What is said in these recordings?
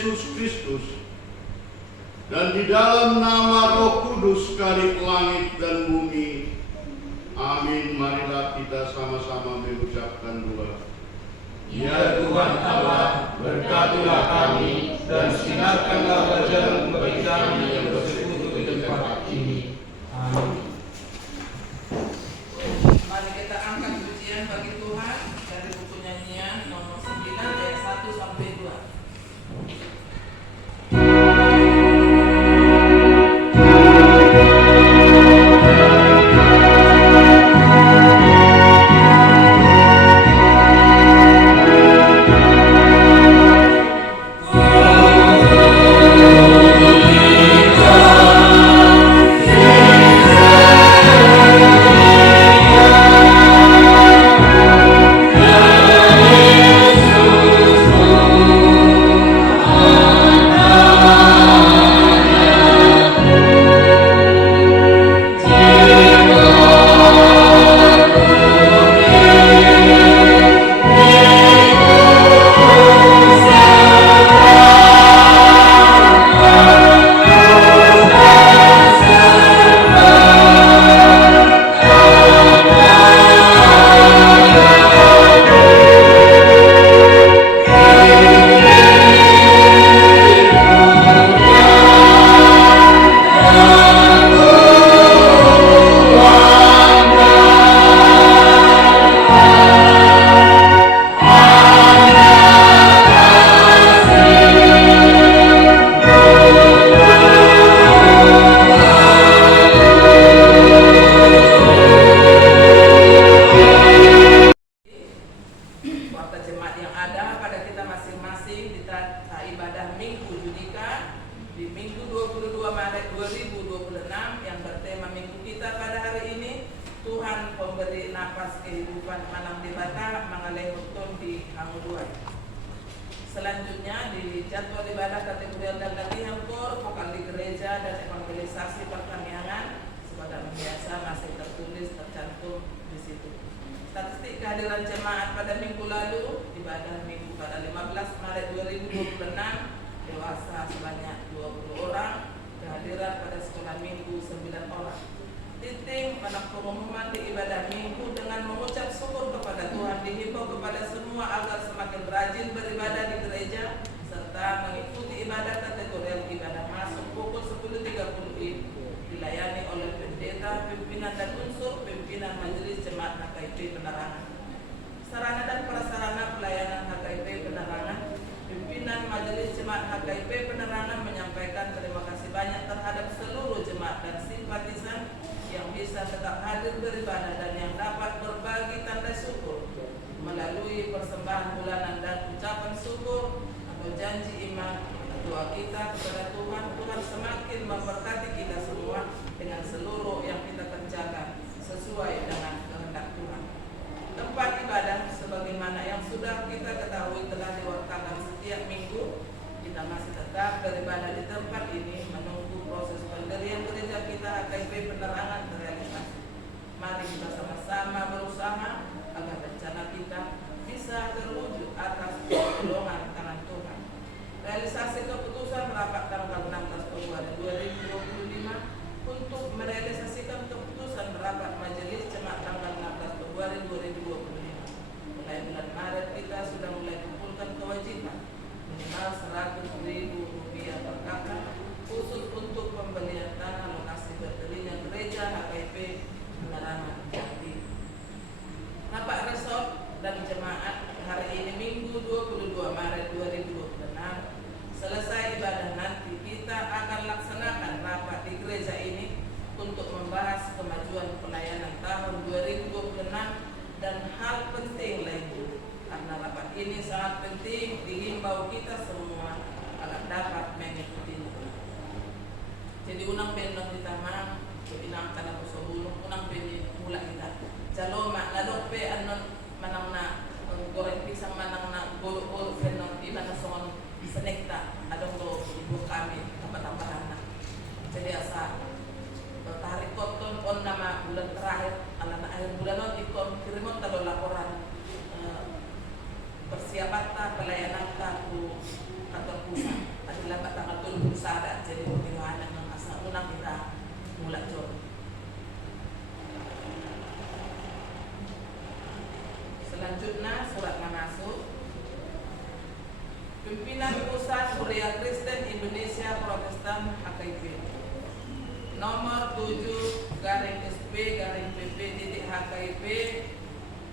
Yesus Kristus, dan di dalam nama Roh Kudus Kalik langit dan bumi. Amin. Marilah kita sama-sama mengucapkan doa. Ya Tuhan Allah, berkatilah kami dan sinarkanlah wajah-Mu bagi kami yang bersekutu di tempat ini. Amin. Mari kita angkat pujian bagi Tuhan dari buku nyanyian nomor 9 ayat 1 sampai 2. Selanjutnya di jadwal ibadah kategorial dan latihan kor, vokal di gereja dan evangelisasi pertanian sebagaimana biasa masih tertulis tercantum di situ. Statistik kehadiran jemaat pada minggu lalu, ibadah minggu pada 15 Maret 2026, dewasa sebanyak 20 orang, kehadiran pada sekolah minggu 9 orang. Titik pada pengumuman di ibadah minggu dengan mengucap syukur kepada Tuhan, dihimbau kepada semua agar semakin rajin beribadah di gereja serta mengikuti ibadah kategorial ibadah masuk pukul 10.30 dilayani oleh pendeta, pimpinan dan unsur pimpinan Majelis Jemaat HKIP Penerangan. Sarana dan prasarana pelayanan HKIP Penerangan. Pimpinan Majelis Jemaat HKIP Penerangan menyampaikan terima kasih banyak terhadap seluruh jemaat dan simpatisan yang bisa tetap hadir beribadah dan yang dapat berbagi tanda syukur melalui persembahan bulanan dan ucapan syukur atau janji iman doa kita kepada Tuhan. Tuhan semakin memberkati kita semua dengan seluruh yang kita kerjakan sesuai dengan kehendak Tuhan. Tempat ibadah sebagaimana yang sudah kita ketahui telah diwartakan setiap minggu. Kita masih tetap beribadah di tempat ini menunggu proses pendirian gereja kita HKIP Penerangan terrealisasi. Mari kita sama-sama berusaha agar rencana kita bisa terwujud atas pertolongan tangan Tuhan. Realisasi keputusan rapat tanggal 16 Februari 2025 untuk merealisasikan keputusan rapat Majelis Jemaat tanggal 16 Februari 2025. Mulai bulan Maret kita sudah mulai kumpulkan kewajiban minimal Rp100.000 per kakak khusus untuk pembelian tanah lokasi berdirinya gereja HKIP Penerangan Jati. Rapat resort dan jemaat hari ini Minggu 22 Maret 2026. Selesai ibadah nanti kita akan laksanakan rapat di gereja ini untuk membahas kemajuan pelayanan tahun 2026 dan hal penting lainnya. Karena rapat ini sangat penting, dihimbau kita semua agar dapat mengikutinya. Jadi unang bendong kita mang, inang kana ko sa bulong, unang bendi mula kita. Jalo mak ladok pe anon manang na goreng pisang manang na golo senong iba na songon senekta adong do ibu kami tambah-tambahan na. Jadi asa tarik koton on nama bulan terakhir, ala na akhir bulan on ikon kirimon talo laporan persiapan pelayanan ku kantor pusat. berusaha dak jadi pertimbangan dengan asal ulang kita mulai coba. Selanjutnya surat Manasuk. Pimpinan Pusat Kuria Kristen Indonesia Protestan HKIP nomor 7/SP/PP.HKIP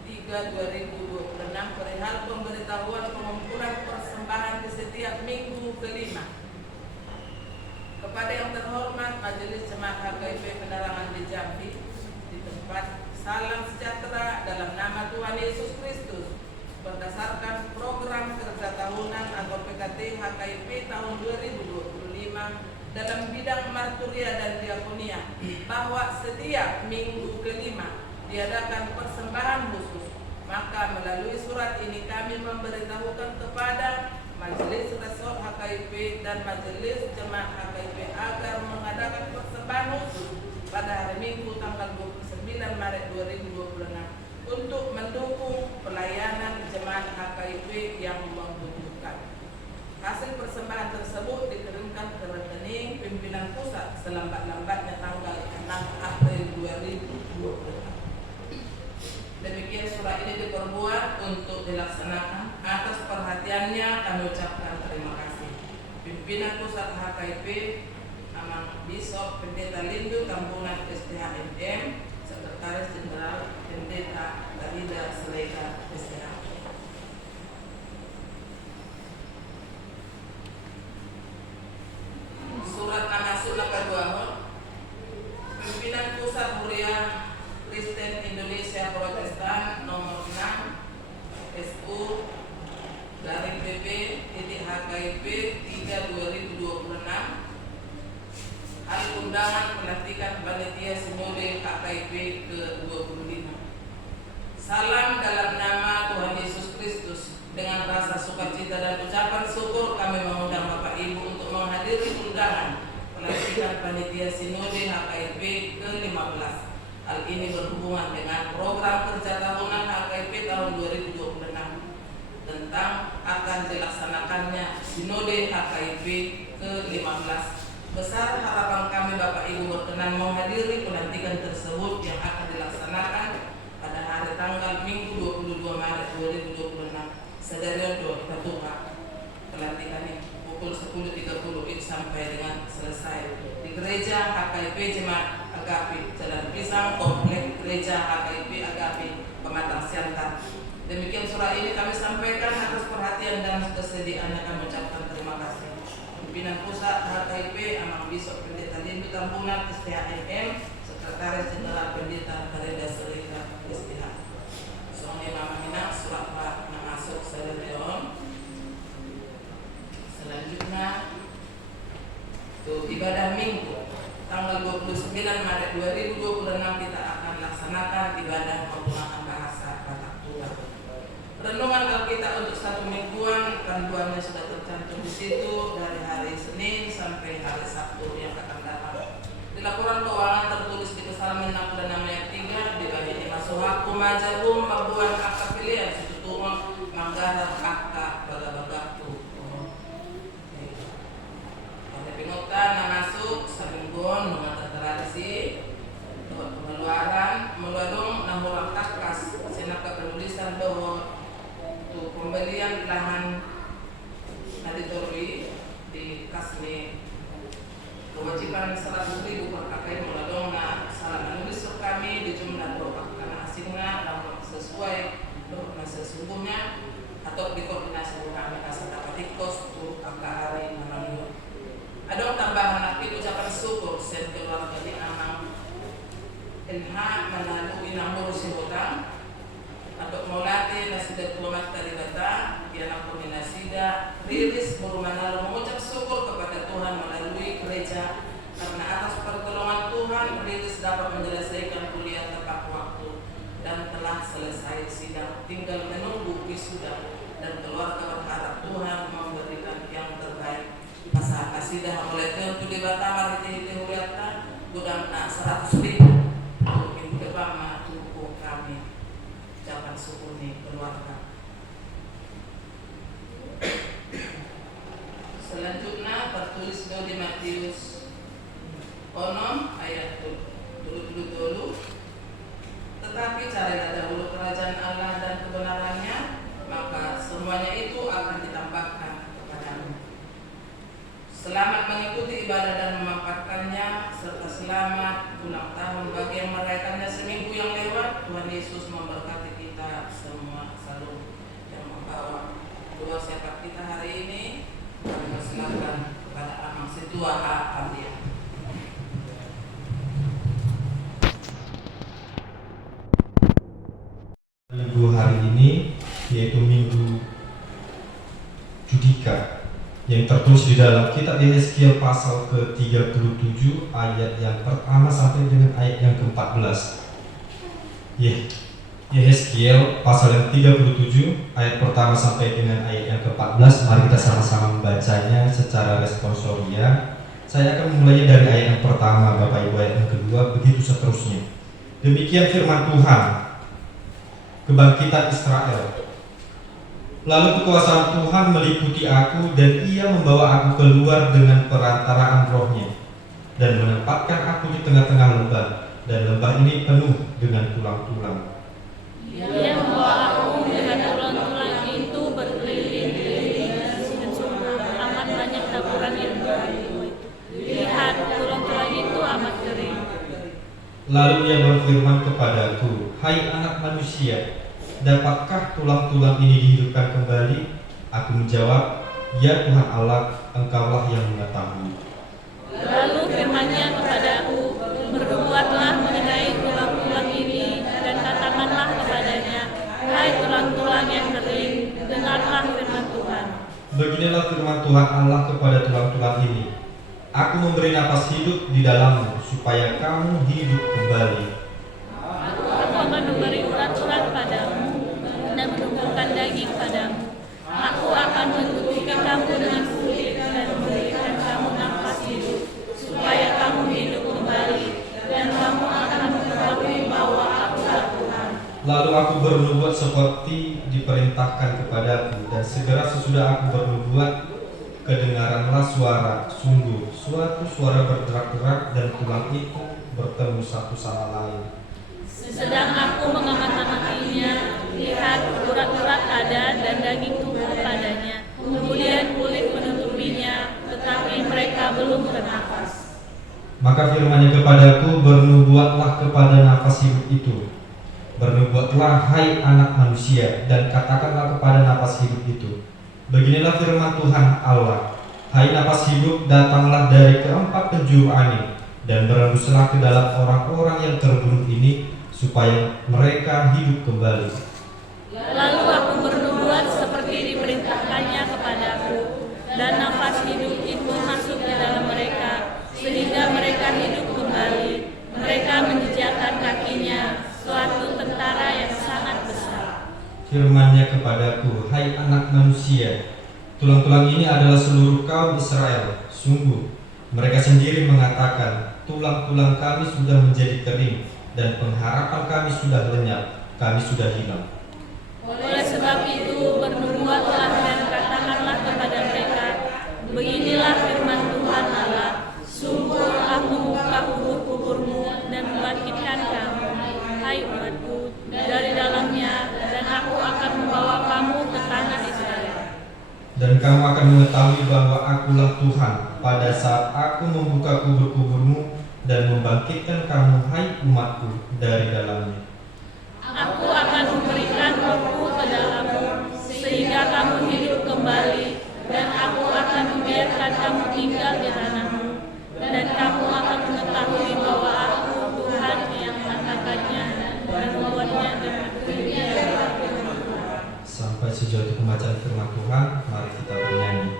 3/2026 perihal pemberitahuan pengumpulan persembahan di setiap minggu kelima. Kepada yang terhormat Majelis Jemaat HKIP Penerangan di Jambi, di tempat salam sejahtera dalam nama Tuhan Yesus Kristus berdasarkan program kerja tahunan atau PKT HKIP tahun 2025 dalam bidang marturia dan diakonia, bahwa setiap minggu kelima diadakan persembahan khusus. Maka melalui surat ini kami memberitahukan kepada Majelis Resort HKIP dan Majelis Jemaat HKIP agar mengadakan persembahan khusus pada hari Minggu tanggal 29 Maret 2026 untuk mendukung pelayanan jemaat HKIP yang membutuhkan. Hasil persembahan tersebut dikirimkan ke rekening pimpinan pusat selambat-lambatnya tanggal 6 April 2026. Demikian surat ini diperbuat untuk dilaksanakan. Atas perhatiannya kami ucapkan terima kasih. Pimpinan pusat HKIP Amang Bishop Pendeta Lindu Tambunan STHMM, Sekretaris Jenderal Pendeta Darida Seleka STH. Surat Manasuk kedua. Pimpinan Pusat Kuria Kristen Indonesia Protestan nomor 6 SU/PP.HKIP 3/2026 hal undangan pelantikan panitia sinode HKIP ke-25. Salam dalam nama Tuhan Yesus Kristus. Dengan rasa sukacita dan ucapan syukur kami mengundang Bapak Ibu untuk menghadiri undangan pelantikan panitia sinode HKIP ke-15. Hal ini berhubungan dengan program kerja tahunan HKIP tahun 2026 tentang akan dilaksanakannya sinode HKIP ke-15. Besar harapan kami Bapak Ibu berkenan menghadiri pelantikan tersebut yang akan dilaksanakan pada hari tanggal Minggu 22 Maret 2026. Sederiodo Tatuka. Pelantikan ini pukul 10.30 sampai dengan selesai di Gereja HKIP Jemaat Agape Jalan Pisang, Komplek Gereja HKIP Agape Pematang Siantar. Demikian surat ini kami sampaikan. Atas perhatian dan kesediaannya kami ucapkan terima kasih. Pimpinan Pusat HKIP Amang Bishop Pendeta Lindu Tambunan STHMM, Sekretaris Jenderal Pendeta Darida Seleka STH. Soalnya Mama Hina surat Pak Manasuk Seleon. Selanjutnya ibadah Minggu tanggal 29 Maret 2026 kita akan laksanakan ibadah menggunakan bahasa Batak Tua. Renungan Alkitab untuk satu mingguan, panduannya sudah tercantum di situ dari hari Senin sampai hari Sabtu yang akan datang. Di laporan keuangan tertulis di Kesalmen 66 ayat 3 di bagian masuhaku majabum mabuan akak pilihan situ turun manggaran akak baga-bagatu. Pingutan masuk sabinggon mengatur tradisi pengeluaran melalui nahulang takas senaka penulisan bahwa untuk pembelian lahan auditori di kasmi kewajiban 100.000 per kakek melalui salah menulis kami di jumlah doa karena asingnya namun sesuai doa sesungguhnya atau dikoordinasi dengan kasih dapat kos untuk kakak hari melalui. Ada tambahan aktif ucapan syukur sen keluarga di Amang NH melalui nomor si hutang atau melatih nasida kilometer dari data dianak koordinasida rilis berumana mengucap syukur kepada Tuhan melalui gereja karena atas pertolongan Tuhan rilis dapat menyelesaikan kuliah tepat waktu dan telah selesai sidang, tinggal menunggu wisuda dan keluarga berharap Tuhan memberikan yang terbaik. Masa kasidah oleh tentu di Batamar hiti-hiti huliatan gudang 100.000 untuk minggu depan matuku kami ucapan syukur nih keluarga. Selanjutnya Tuna tertulis di Matius konon ayat dulu. Tetapi carilah dahulu kerajaan Allah dan kebenarannya, maka semuanya itu akan ditambahkan kepadamu. Selamat mengikuti ibadah dan memakamkannya, serta selamat ulang tahun bagi yang merayakannya seminggu yang lewat. Tuhan Yesus memberkati kita semua. Shalom. Yang membawa dua sepak kita hari ini, kami persilakan kepada Amang Situa Abdia. Minggu hari ini yaitu Minggu Judika yang tertulis di dalam kitab Yehezkiel pasal ke-37 ayat yang pertama sampai dengan ayat yang ke-14. Yehezkiel pasal yang 37 ayat pertama sampai dengan ayat yang ke-14. Mari kita sama-sama membacanya secara responsoria. Saya akan memulainya dari ayat yang pertama, Bapak Ibu, ayat yang kedua, begitu seterusnya. Demikian firman Tuhan, kebangkitan Israel. Lalu kekuasaan Tuhan meliputi aku, dan ia membawa aku keluar dengan perantaraan rohnya, dan menempatkan aku di tengah-tengah lembah, dan lembah ini penuh dengan tulang-tulang. Ia membawa aku melihat tulang-tulang itu berkeliling-keliling, dan sungguh amat banyak taburan itu. Lihat, tulang-tulang itu amat kering. Lalu ia berfirman kepadaku, hai anak manusia, dapatkah tulang-tulang ini dihidupkan kembali? Aku menjawab, ya Tuhan Allah, engkaulah yang mengetahui. Lalu firman-Nya kepadaku, berbuatlah mengenai tulang-tulang ini, dan katakanlah kepadanya, hai tulang-tulang yang kering, dengarlah firman Tuhan. Beginilah firman Tuhan Allah kepada tulang-tulang ini, aku memberi napas hidup di dalammu, supaya kamu hidup kembali. Aku akan memberi urat-urat padamu, dan menumbuhkan daging padamu. Aku akan menutupi kamu dengan kulit, dan memberikan kamu nafas hidup, supaya kamu hidup kembali, dan kamu akan mengetahui bahwa Akulah Tuhan. Lalu aku bernubuat seperti diperintahkan kepadaku, dan segera sesudah aku bernubuat, kedengaranlah suara, sungguh suatu suara berderak-derak, dan tulang itu bertemu satu sama lain. Sedang aku mengamati-amatinya, lihat urat-urat ada dan daging tumbuh padanya, kemudian kulit menutupinya, tetapi mereka belum bernafas. Maka firman-Nya kepadaku, bernubuatlah kepada nafas hidup itu. Bernubuatlah, hai anak manusia, dan katakanlah kepada nafas hidup itu, beginilah firman Tuhan Allah, hai nafas hidup, datanglah dari keempat penjuru angin, dan berembuslah ke dalam orang-orang yang terbunuh ini, supaya mereka hidup kembali. Lalu aku bernubuat seperti diperintahkannya kepadaku, dan nafas hidup itu masuk ke dalam mereka, sehingga mereka hidup kembali. Mereka menjejakkan kakinya, suatu tentara yang sangat besar. Firman-Nya kepadaku, hai anak manusia, tulang-tulang ini adalah seluruh kaum Israel. Sungguh, mereka sendiri mengatakan, tulang-tulang kami sudah menjadi kering, dan pengharapan kami sudah lenyap, kami sudah hilang. Oleh sebab itu, bernubuatlah dan katakanlah kepada mereka, beginilah firman Tuhan Allah, sungguh aku membuka kubur-kuburmu dan membangkitkan kamu, hai umatku, dari dalamnya, dan aku akan membawa kamu ke tanah Israel. Dan kamu akan mengetahui bahwa akulah Tuhan, pada saat aku membuka kubur-kuburmu dan membangkitkan kamu, hai umatku, dari dalamnya. Aku akan memberikan rohku ke dalammu, sehingga kamu hidup kembali, dan aku akan membiarkan kamu tinggal di tanahmu, dan kamu akan mengetahui bahwa aku Tuhan yang mengatakannya dan membuatnya demikian. Sampai sejauh itu pembacaan firman Tuhan, mari kita bernyanyi.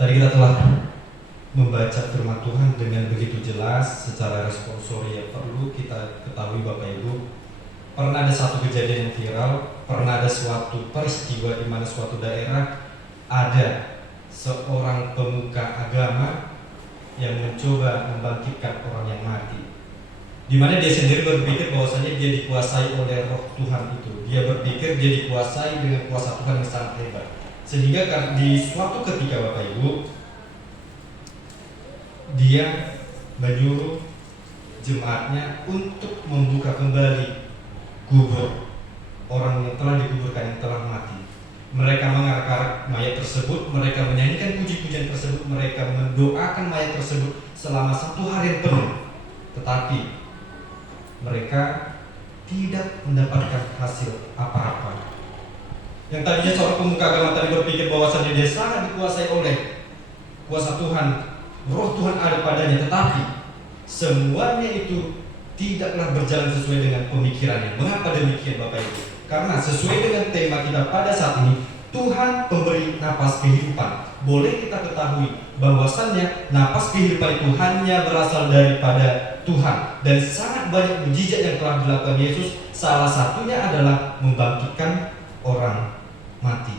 Tadi kita telah membaca firman Tuhan dengan begitu jelas secara responsori yang perlu kita ketahui Bapak Ibu. Pernah ada satu kejadian yang viral, pernah ada suatu peristiwa di mana suatu daerah ada seorang pemuka agama yang mencoba membangkitkan orang yang mati. Di mana dia sendiri berpikir bahwasanya dia dikuasai oleh roh Tuhan itu. Dia berpikir dia dikuasai dengan kuasa Tuhan yang sangat hebat. Sehingga di suatu ketika Bapak Ibu, dia menyuruh jemaatnya untuk membuka kembali kubur orang yang telah dikuburkan, yang telah mati. Mereka mengarak-arak mayat tersebut, mereka menyanyikan puji-pujian tersebut, mereka mendoakan mayat tersebut selama 1 hari penuh. Tetapi mereka tidak mendapatkan hasil apa-apa. Yang tadinya seorang pemuka agama tadi berpikir bahwasannya dia sangat dikuasai oleh kuasa Tuhan, roh Tuhan ada padanya, tetapi semuanya itu tidaklah berjalan sesuai dengan pemikirannya. Mengapa demikian Bapak Ibu? Karena sesuai dengan tema kita pada saat ini, Tuhan pemberi napas kehidupan. Boleh kita ketahui bahwasannya napas kehidupan itu hanya berasal daripada Tuhan. Dan sangat banyak mujizat yang telah dilakukan Yesus. Salah satunya adalah membangkitkan orang mati.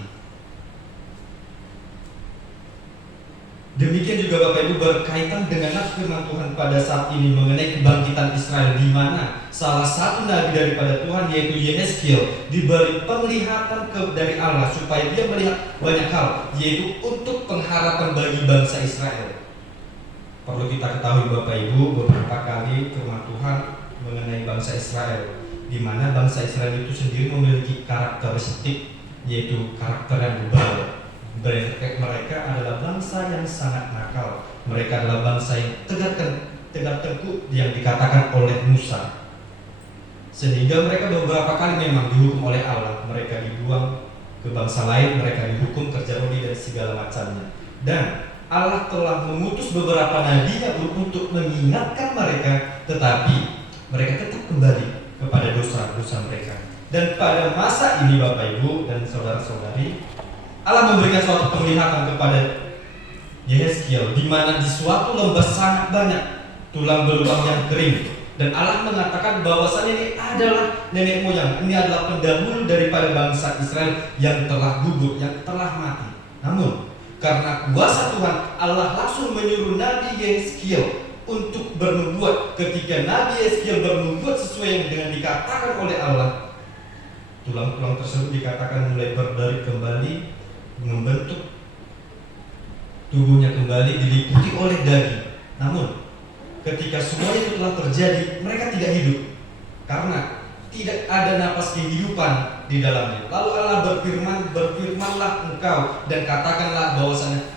Demikian juga Bapak Ibu berkaitan dengan firman Tuhan pada saat ini mengenai kebangkitan Israel, di mana salah satu nabi daripada Tuhan yaitu Yehezkiel diberi penglihatan dari Allah supaya dia melihat banyak hal, yaitu untuk pengharapan bagi bangsa Israel. Perlu kita ketahui Bapak Ibu, beberapa kali firman Tuhan mengenai bangsa Israel, di mana bangsa Israel itu sendiri memiliki karakteristik, yaitu karakter yang bebal. Mereka adalah bangsa yang sangat nakal. Mereka adalah bangsa yang tegak tengkuk yang dikatakan oleh Musa. Sehingga mereka beberapa kali memang dihukum oleh Allah. Mereka dibuang ke bangsa lain, mereka dihukum kerja rodi dan segala macamnya. Dan Allah telah mengutus beberapa nabi-Nya untuk mengingatkan mereka, tetapi mereka tetap kembali kepada dosa-dosa mereka. Dan pada masa ini Bapak Ibu dan saudara-saudari, Allah memberikan suatu penglihatan kepada Yehezkiel, di mana di suatu lembah sangat banyak tulang belulang yang kering, dan Allah mengatakan bahwasannya ini adalah nenek moyang, ini adalah pendahulu daripada bangsa Israel yang telah gugur, yang telah mati. Namun karena kuasa Tuhan, Allah langsung menyuruh Nabi Yehezkiel untuk bernubuat. Ketika Nabi Yehezkiel bernubuat sesuai yang dengan dikatakan oleh Allah, tulang-tulang tersebut dikatakan mulai berdiri kembali, membentuk tubuhnya kembali, diliputi oleh daging. Namun ketika semua itu telah terjadi, mereka tidak hidup karena tidak ada napas kehidupan di dalamnya. Lalu Allah berfirman, berfirmanlah engkau dan katakanlah bahwasanya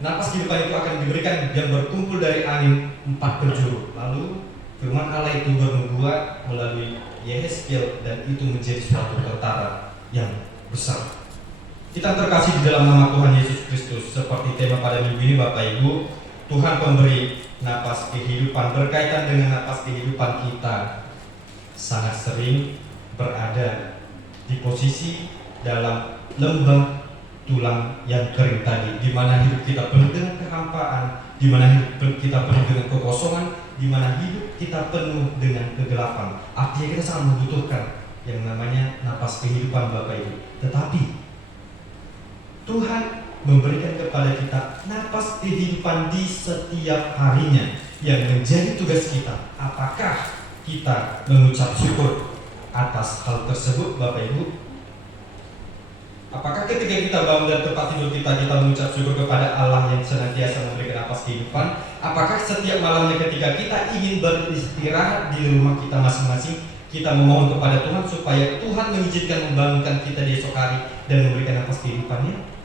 napas kehidupan itu akan diberikan yang berkumpul dari angin 4 penjuru. Lalu firman Allah itu bernubuat melalui Yehezkiel, dan itu menjadi suatu perkara yang besar. Kita terkasih di dalam nama Tuhan Yesus Kristus, seperti tema pada minggu ini Bapak Ibu, Tuhan pemberi napas kehidupan. Berkaitan dengan napas kehidupan, kita sangat sering berada di posisi dalam lembah tulang yang kering tadi, di mana hidup kita penuh dengan kehampaan, di mana hidup kita penuh dengan kekosongan, di mana hidup kita penuh dengan kegelapan. Artinya kita sangat membutuhkan yang namanya napas kehidupan Bapak Ibu. Tetapi Tuhan memberikan kepada kita napas kehidupan di setiap harinya, yang menjadi tugas kita. Apakah kita mengucap syukur atas hal tersebut Bapak Ibu? Apakah ketika kita bangun dari tempat tidur kita mengucap syukur kepada Allah yang senantiasa memberikan napas kehidupan? Apakah setiap malamnya ketika kita ingin beristirahat di rumah kita masing-masing, kita memohon kepada Tuhan supaya Tuhan mengizinkan membangunkan kita di esok hari dan memberikan napas kehidupannya?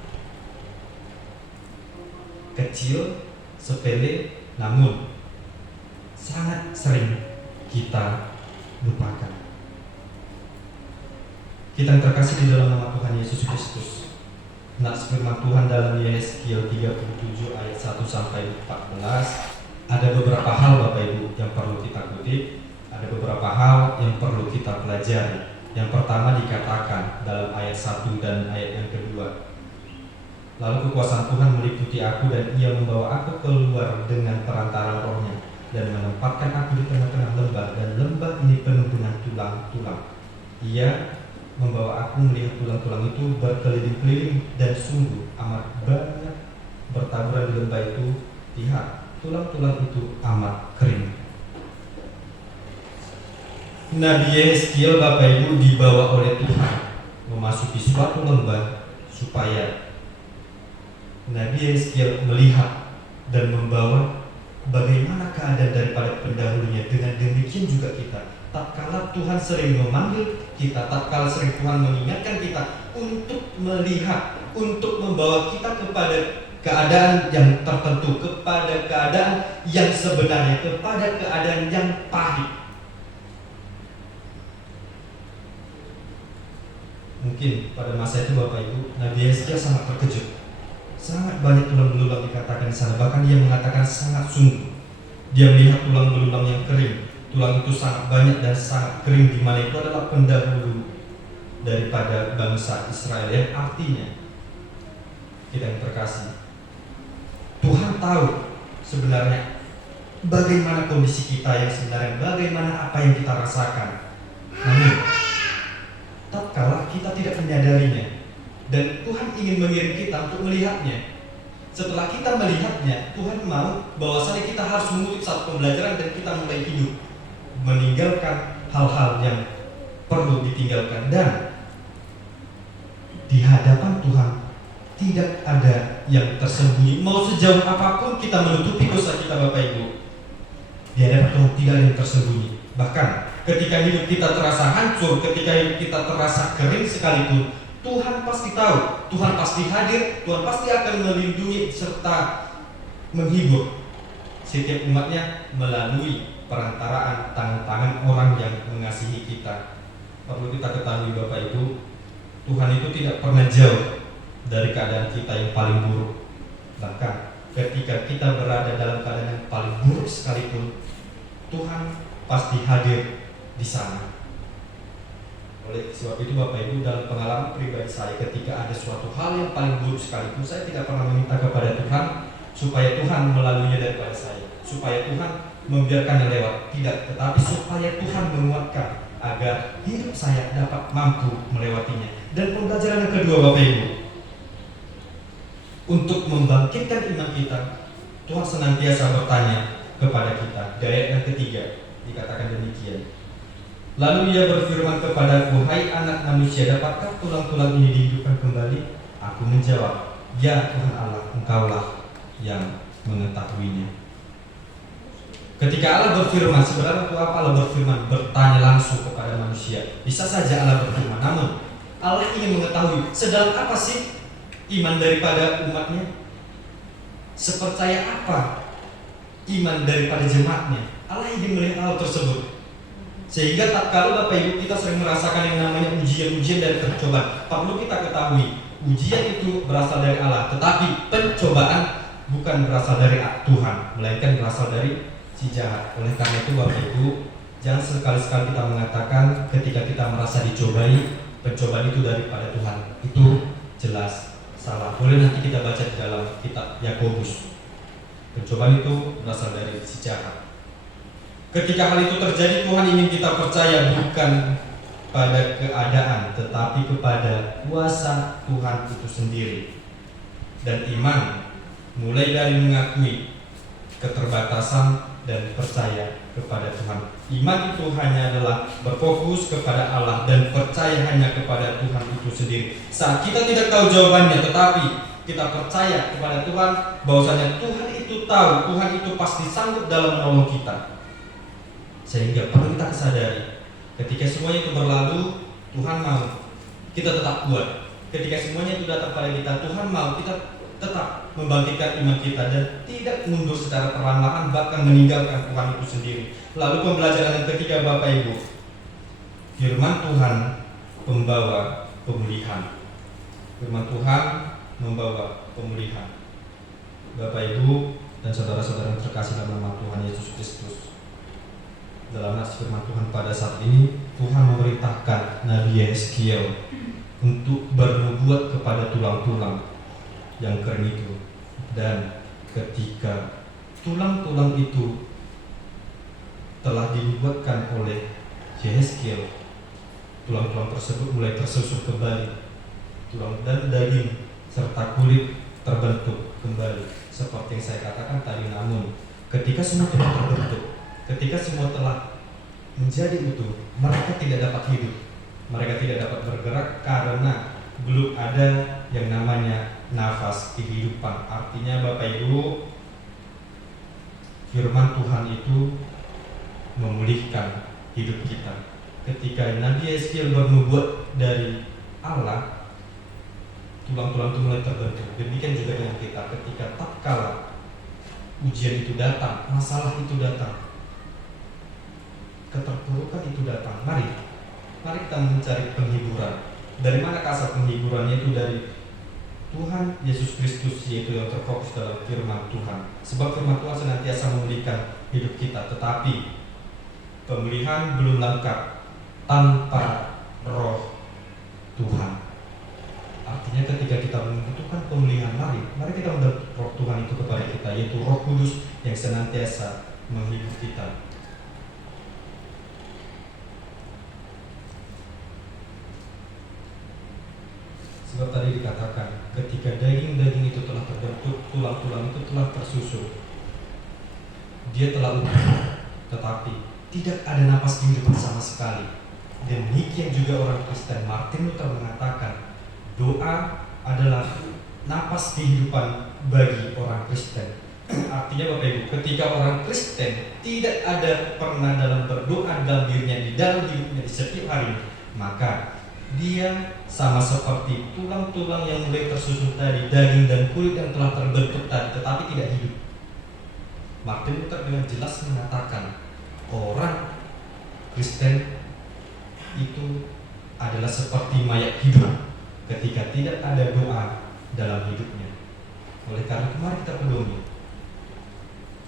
Kecil, sepele, namun sangat sering kita lupakan. Kita terkasih di dalam nama Tuhan Yesus Kristus. Nah, firman Tuhan dalam Yehezkiel 37 ayat 1 sampai 14, ada beberapa hal Bapak Ibu yang perlu kita kutip, ada beberapa hal yang perlu kita pelajari. Yang pertama dikatakan dalam ayat 1 dan ayat yang kedua, Lalu kekuasaan Tuhan meliputi aku dan Ia membawa aku keluar dengan perantara Roh-Nya dan menempatkan aku di tengah-tengah lembah, dan lembah ini penuh dengan tulang-tulang. Ia membawa aku melihat tulang-tulang itu berkeliling-keliling, dan sungguh amat banyak bertaburan di lembah itu. Lihat, tulang-tulang itu amat kering. Nabi Yehezkiel, Bapak Ibu, dibawa oleh Tuhan memasuki suatu lembah supaya Nabi Yehezkiel melihat dan membawa bagaimana keadaan daripada pendahulunya. Dengan demikian juga kita, tatkala Tuhan sering memanggil kita, tatkala sering Tuhan mengingatkan kita untuk melihat, untuk membawa kita kepada keadaan yang tertentu, kepada keadaan yang sebenarnya, kepada keadaan yang pahit. Mungkin pada masa itu Bapak Ibu, Nabi Yehezkiel sangat terkejut. Sangat banyak tulang belulang dikatakan di sana. Bahkan dia mengatakan sangat sungguh. Dia melihat tulang belulang yang kering. Tulang itu sangat banyak dan sangat kering, di mana itu adalah pendahulu daripada bangsa Israel. Yang artinya, kita yang terkasih, Tuhan tahu sebenarnya bagaimana kondisi kita yang sebenarnya, bagaimana apa yang kita rasakan. Namun, tatkala kita tidak menyadarinya, dan Tuhan ingin mengirim kita untuk melihatnya. Setelah kita melihatnya, Tuhan mau bahwasanya kita harus mengutip satu pembelajaran dan kita mulai hidup, meninggalkan hal-hal yang perlu ditinggalkan. Dan di hadapan Tuhan tidak ada yang tersembunyi. Mau sejauh apapun kita menutupi dosa kita, Bapak Ibu, di hadapan Tuhan tidak ada yang tersembunyi. Bahkan ketika hidup kita terasa hancur, ketika hidup kita terasa kering sekalipun, Tuhan pasti tahu, Tuhan pasti hadir, Tuhan pasti akan melindungi serta menghibur setiap umatnya melalui perantaraan tangan-tangan orang yang mengasihi kita. Perlu kita ketahui Bapak Ibu, Tuhan itu tidak pernah jauh dari keadaan kita yang paling buruk. Bahkan ketika kita berada dalam keadaan yang paling buruk sekalipun, Tuhan pasti hadir di sana. Oleh sebab itu Bapak Ibu, dalam pengalaman pribadi saya, ketika ada suatu hal yang paling buruk sekalipun, saya tidak pernah meminta kepada Tuhan supaya Tuhan melaluinya daripada saya, supaya Tuhan membiarkannya lewat. Tidak, tetapi supaya Tuhan menguatkan agar hidup saya dapat mampu melewatinya. Dan pembelajaran yang kedua Bapak Ibu, untuk membangkitkan iman kita, Tuhan senantiasa bertanya kepada kita. Di ayat yang ketiga dikatakan demikian. Lalu Ia berfirman kepadaku, hai anak manusia, dapatkah tulang-tulang ini dihidupkan kembali? Aku menjawab, ya Tuhan Allah, Engkaulah yang mengetahuinya. Ketika Allah berfirman, sebenarnya untuk apa Allah berfirman? Bertanya langsung kepada manusia. Bisa saja Allah berfirman, namun Allah ingin mengetahui sedalam apa sih iman daripada umatnya, sepercaya apa iman daripada jemaatnya. Allah ingin melihat hal tersebut. Sehingga tatkala Bapak Ibu kita sering merasakan yang namanya ujian-ujian dan pencobaan, perlu kita ketahui, ujian itu berasal dari Allah, tetapi pencobaan bukan berasal dari Tuhan, melainkan berasal dari si jahat. Oleh karena itu Bapak Ibu, jangan sekali-sekali kita mengatakan ketika kita merasa dicobai, pencobaan itu daripada Tuhan. Itu jelas salah. Boleh nanti kita baca di dalam kitab Yakobus. Pencobaan itu berasal dari si jahat. Ketika hal itu terjadi, Tuhan ingin kita percaya bukan pada keadaan, tetapi kepada kuasa Tuhan itu sendiri. Dan iman mulai dari mengakui keterbatasan dan percaya kepada Tuhan. Iman itu hanya adalah berfokus kepada Allah dan percaya hanya kepada Tuhan itu sendiri. Saat kita tidak tahu jawabannya, tetapi kita percaya kepada Tuhan, bahwasanya Tuhan itu tahu, Tuhan itu pasti sanggup dalam menolong kita. Sehingga perlu kita sadari, ketika semuanya itu berlalu, Tuhan mau kita tetap kuat. Ketika semuanya itu datang pada kita, Tuhan mau kita tetap membangkitkan iman kita dan tidak mundur secara perlahan-lahan, bahkan meninggalkan Tuhan itu sendiri. Lalu pembelajaran yang ketiga Bapak Ibu, firman Tuhan membawa pemulihan. Firman Tuhan membawa pemulihan. Bapak Ibu dan saudara-saudara yang terkasih dalam nama Tuhan Yesus Kristus, dalam nats firman Tuhan pada saat ini, Tuhan memerintahkan Nabi Yehezkiel untuk bernubuat kepada tulang-tulang. yang kering itu. Dan ketika tulang-tulang itu telah dibuatkan oleh Yehezkiel, tulang-tulang tersebut mulai tersusun kembali, tulang dan daging serta kulit terbentuk kembali seperti yang saya katakan tadi. Namun ketika semua telah terbentuk, ketika semua telah menjadi utuh, mereka tidak dapat hidup, mereka tidak dapat bergerak karena belum ada yang namanya nafas kehidupan. Artinya Bapak Ibu, firman Tuhan itu memulihkan hidup kita. Ketika Nabi Yehezkiel bernubuat dari Allah, tulang-tulang itu mulai terbentuk. Demikian juga dengan kita, ketika tatkala ujian itu datang, masalah itu datang, keterpurukan itu datang, mari kita mencari penghiburan. Dari mana asal penghiburannya? Itu dari Tuhan Yesus Kristus, yaitu yang terfokus dalam firman Tuhan. Sebab firman Tuhan senantiasa memulihkan hidup kita, tetapi pemulihan belum lengkap tanpa roh Tuhan. Artinya ketika kita membutuhkan pemulihan, mari kita mendapat roh Tuhan itu kepada kita, yaitu Roh Kudus yang senantiasa menghibur kita. Sebab tadi dikatakan, ketika daging-daging itu telah terbentuk, tulang-tulang itu telah tersusun, dia telah utuh, tetapi tidak ada napas kehidupan sama sekali. Demikian juga orang Kristen. Martin Luther mengatakan, doa adalah napas kehidupan bagi orang Kristen. Artinya Bapak Ibu, ketika orang Kristen tidak ada pernah dalam berdoa dalam dirinya, di dalam hidupnya, di setiap hari, maka dia sama seperti tulang-tulang yang mulai tersusun tadi, daging dan kulit yang telah terbentuk tadi, tetapi tidak hidup. Martin Luther dengan jelas mengatakan, orang Kristen itu adalah seperti mayat hidup ketika tidak ada doa dalam hidupnya. Oleh karena itu, mari kita pedomi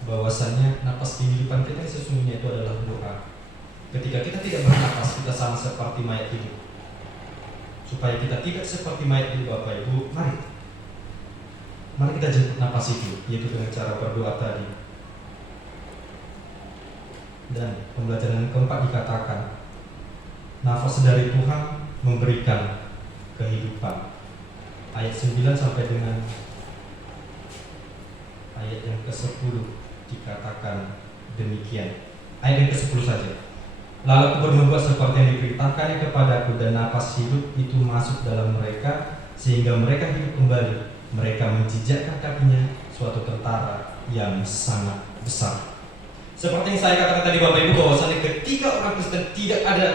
bahwasanya napas kehidupan kita sesungguhnya itu adalah doa. Ketika kita tidak bernapas, kita sama seperti mayat hidup. Supaya kita tidak seperti mayat hidup, Bapak Ibu, mari kita jemput napas itu, yaitu dengan cara berdoa tadi. Dan pembelajaran keempat dikatakan, nafas dari Tuhan memberikan kehidupan. Ayat 9 sampai dengan ayat yang ke-10 dikatakan demikian. Ayat yang ke-10 saja. Lalu aku bernubuat seperti yang diberitakannya kepadaku, dan nafas hidup itu masuk dalam mereka sehingga mereka hidup kembali. Mereka menjijakkan kakinya suatu tentara yang sangat besar. Seperti yang saya katakan tadi Bapak Ibu, bahwasanya ketika orang Kristen tidak ada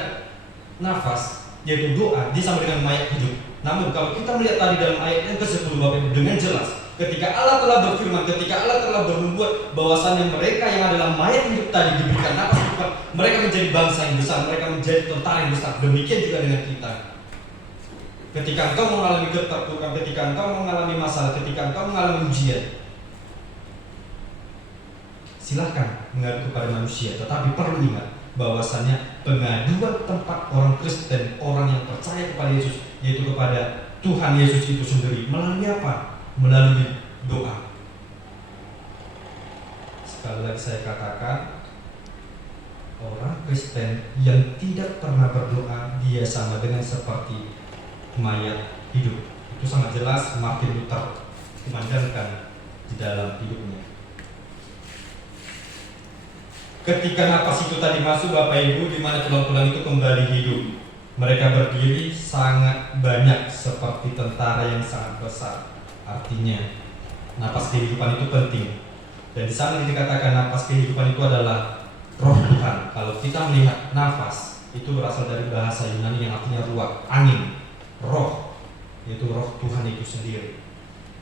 nafas, yaitu doa, dia sama dengan mayat hidup. Namun kalau kita melihat tadi dalam ayat yang ke-10 Bapak Ibu, dengan jelas ketika Allah telah berfirman, ketika Allah telah bernubuat bahwasanya mereka yang adalah mayat hidup tadi diberikan nafas hidup, mereka menjadi bangsa yang besar, mereka menjadi tentara yang besar. Demikian juga dengan kita. Ketika engkau mengalami keterpurukan, ketika engkau mengalami masalah, ketika engkau mengalami ujian, silahkan mengadu kepada manusia, tetapi perlu ingat bahwasanya pengaduan tempat orang Kristen, orang yang percaya kepada Yesus, yaitu kepada Tuhan Yesus itu sendiri, melalui apa? Melalui doa. Sekali lagi saya katakan, orang Kristen yang tidak pernah berdoa, dia sama dengan seperti mayat hidup. Itu sangat jelas Martin Luther memandangkan di dalam hidupnya. Ketika napas itu tadi masuk Bapak Ibu, di mana tulang-tulang itu kembali hidup, mereka berdiri sangat banyak seperti tentara yang sangat besar. Artinya napas kehidupan itu penting. Dan di sana dikatakan napas kehidupan itu adalah roh Tuhan. Kalau kita melihat nafas itu berasal dari bahasa Yunani yang artinya ruah, angin, roh, yaitu roh Tuhan itu sendiri.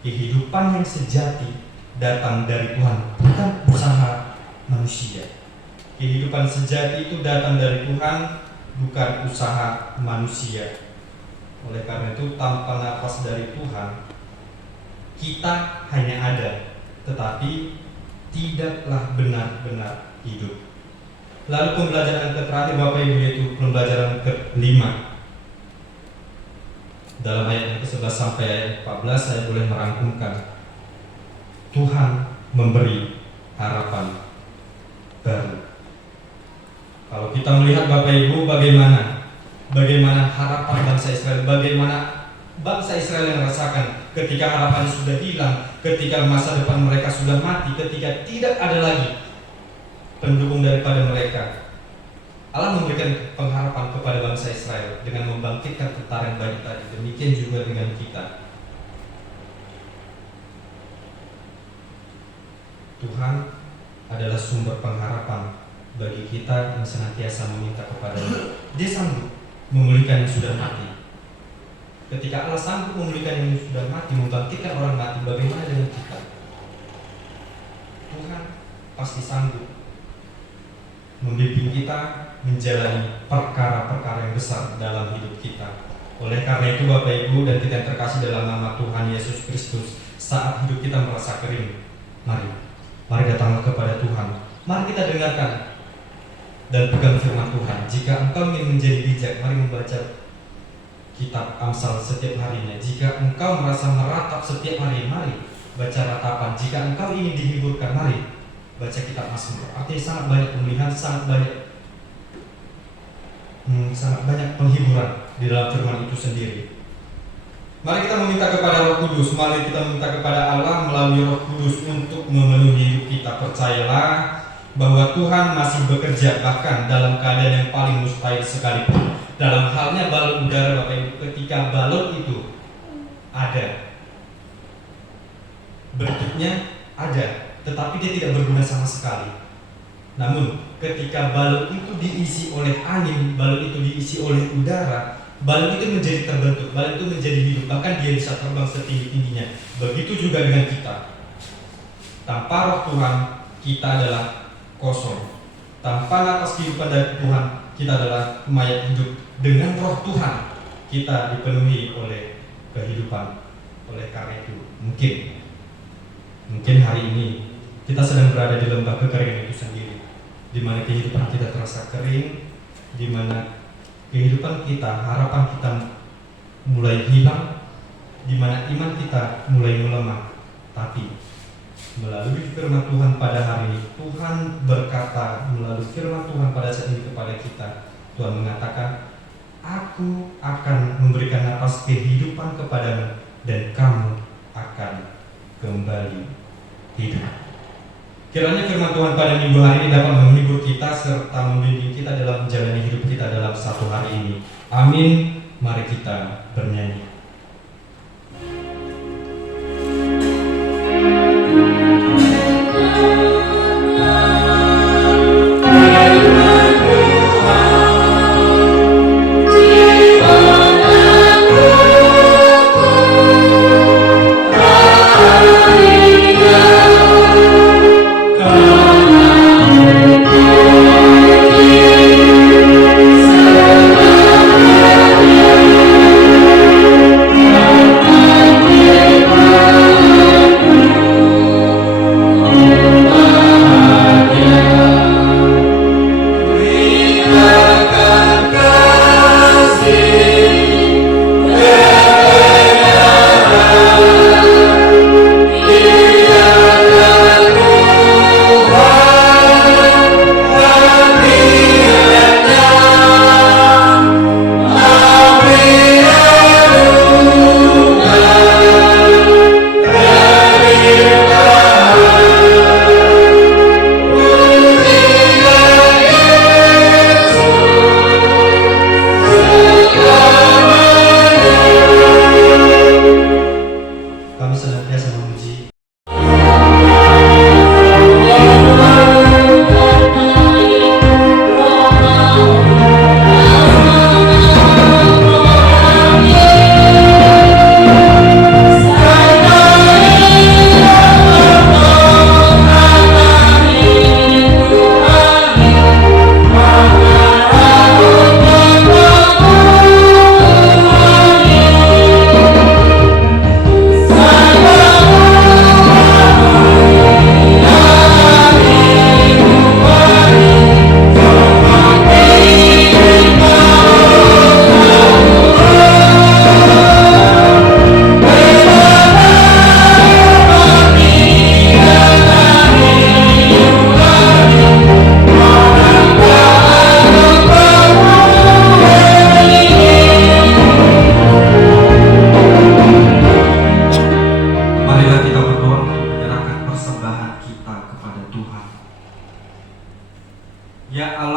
Kehidupan yang sejati datang dari Tuhan, bukan usaha manusia. Kehidupan sejati itu datang dari Tuhan, bukan usaha manusia. Oleh karena itu, tanpa nafas dari Tuhan, kita hanya ada, tetapi tidaklah benar-benar hidup. Lalu pembelajaran terakhir Bapak Ibu, yaitu pembelajaran ke-5. Dalam ayat yang ke-11 sampai ayat 14 saya boleh merangkumkan. Tuhan memberi harapan baru. Kalau kita melihat Bapak Ibu bagaimana harapan bangsa Israel, bagaimana bangsa Israel yang merasakan ketika harapannya sudah hilang, ketika masa depan mereka sudah mati, ketika tidak ada lagi pendukung daripada mereka. Allah memberikan pengharapan kepada bangsa Israel dengan membangkitkan tentara yang banyak tadi. Demikian juga dengan kita. Tuhan adalah sumber pengharapan bagi kita yang senantiasa meminta kepada-Nya. Dia sanggup memulihkan yang sudah mati. Ketika Allah sanggup memulihkan yang sudah mati, membangkitkan orang mati, bagaimana dengan kita? Tuhan pasti sanggup membimbing kita menjalani perkara-perkara yang besar dalam hidup kita. Oleh karena itu Bapak Ibu dan kita yang terkasih dalam nama Tuhan Yesus Kristus, saat hidup kita merasa kering, mari datanglah kepada Tuhan. Mari kita dengarkan dan pegang firman Tuhan. Jika engkau ingin menjadi bijak, mari membaca kitab Amsal setiap harinya. Jika engkau merasa meratap setiap hari, mari baca ratapan. Jika engkau ingin dihiburkan, mari baca kitab Mazmur. Artinya sangat banyak pemilihan, sangat banyak penghiburan di dalam firman itu sendiri. Mari kita meminta kepada Roh Kudus, mari kita meminta kepada Allah melalui Roh Kudus untuk memenuhi hidup kita. Percayalah bahwa Tuhan masih bekerja bahkan dalam keadaan yang paling mustahil sekalipun. Dalam halnya balon udara Bapak Ibu, ketika balon itu ada, bentuknya ada, tetapi dia tidak berguna sama sekali. Namun ketika balon itu diisi oleh angin, balon itu diisi oleh udara, balon itu menjadi terbentuk, balon itu menjadi hidup, bahkan dia bisa terbang setinggi-tingginya. Begitu juga dengan kita. Tanpa Roh Tuhan, kita adalah kosong. Tanpa napas kehidupan dari Tuhan, kita adalah mayat hidup. Dengan Roh Tuhan, kita dipenuhi oleh kehidupan. Oleh karena itu, mungkin hari ini kita sedang berada di lembah kekeringan itu sendiri, di mana kehidupan kita terasa kering, di mana kehidupan kita, harapan kita mulai hilang, di mana iman kita mulai melemah. Tapi melalui firman Tuhan pada hari ini, Tuhan berkata melalui firman Tuhan pada saat ini kepada kita. Tuhan mengatakan, Aku akan memberikan nafas kehidupan kepadamu dan kamu akan kembali hidup. Kiranya firman Tuhan pada minggu hari ini dapat menghibur kita serta membimbing kita dalam menjalani hidup kita dalam satu hari ini. Amin. Mari kita bernyanyi. Amin.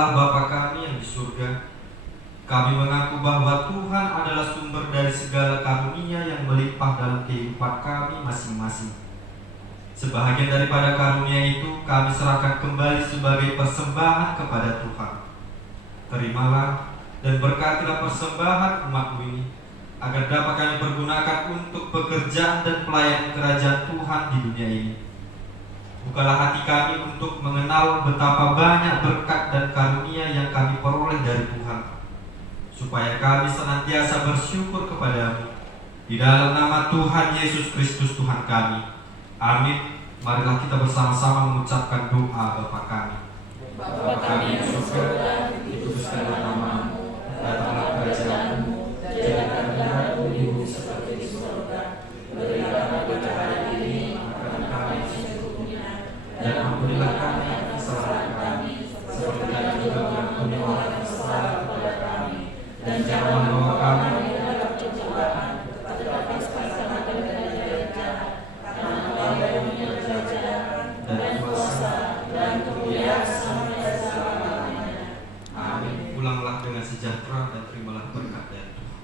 Allah Bapa kami yang di surga, kami mengaku bahwa Tuhan adalah sumber dari segala karunia yang melimpah dalam kehidupan kami masing-masing. Sebahagian daripada karunia itu kami serahkan kembali sebagai persembahan kepada Tuhan. Terimalah dan berkatilah persembahan umat-Mu ini, agar dapat kami pergunakan untuk pekerjaan dan pelayanan kerajaan Tuhan di dunia ini. Bukalah hati kami untuk mengenal betapa banyak berkat dan karunia yang kami peroleh dari Tuhan, supaya kami senantiasa bersyukur kepadamu. Di dalam nama Tuhan Yesus Kristus Tuhan kami. Amin. Marilah kita bersama-sama mengucapkan doa Bapa kami. Bapa kami yang di surga, dikuduskanlah nama-Mu, datanglah kerajaan-Mu, jadilah kehendakmu di bumi seperti di surga. Berilah kami pada hari ini makanan kami yang secukupnya, dan ampunilah kami akan kesalahan kami, seperti kami juga mengampuni orang yang bersalah kepada kami. Dan jangan membawa kami ke dalam pencobaan, tetapi lepaskan kami dari yang jahat. Karena Engkau yang punya kerajaan dan kuasa dan kemuliaan sampai selama-lamanya. Amin. Pulanglah dengan sejahtera dan terimalah berkat dari Tuhan.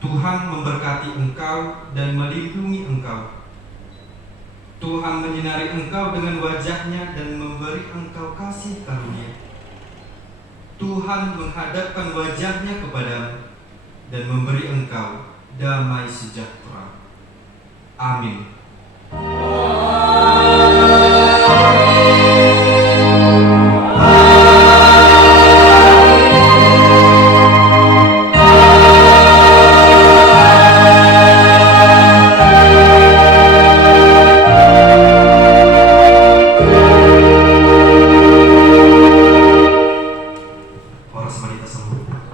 Tuhan memberkati engkau dan melindungi engkau. Tuhan menyinari engkau dengan wajah-Nya dan memberi engkau kasih karunia. Tuhan menghadapkan wajah-Nya kepadamu dan memberi engkau damai sejahtera. Amin. Para wanita semua.